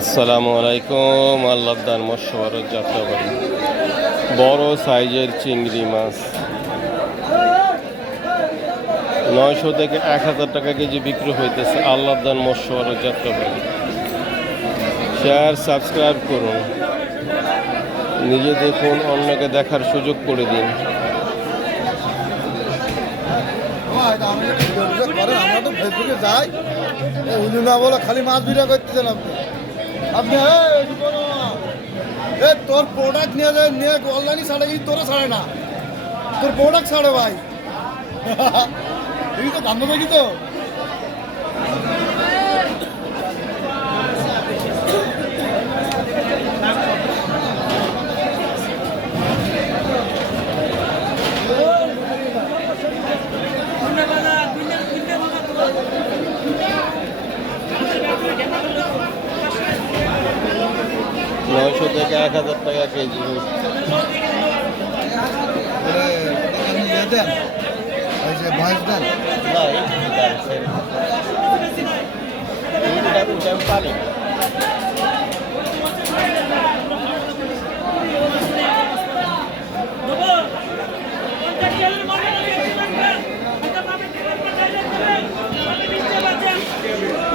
আসসালামু আলাইকুম। আল্লাহদান মৎস্যবার যাত্রাবাড়ি বড় সাইজের চিংড়ি মাছ 900 থেকে 1000 টাকা কেজি বিক্রি হইতেছে আল্লাহদান মৎস্যবার যাত্রাবাড়ি। শেয়ার সাবস্ক্রাইব করুন, নিজে দেখুন, অন্যকে দেখার সুযোগ করে দিন। আমরা তো ফেসবুকে যাই, উনি না বলে খালি মাছ ভিডিও করতেছেন আপনি তোর প্রোডাক্ট নিয়ে যায়, নিয়ে অনলাইনে ছাড়ে, কিন্তু তোরা ছাড়ে না, তোর প্রোডাক্ট ছাড়ে ভাই। এই তো ধান্দা দেখি তো। নয়শো থেকে 1000 টাকা কেজি। ভয়েস দেন না,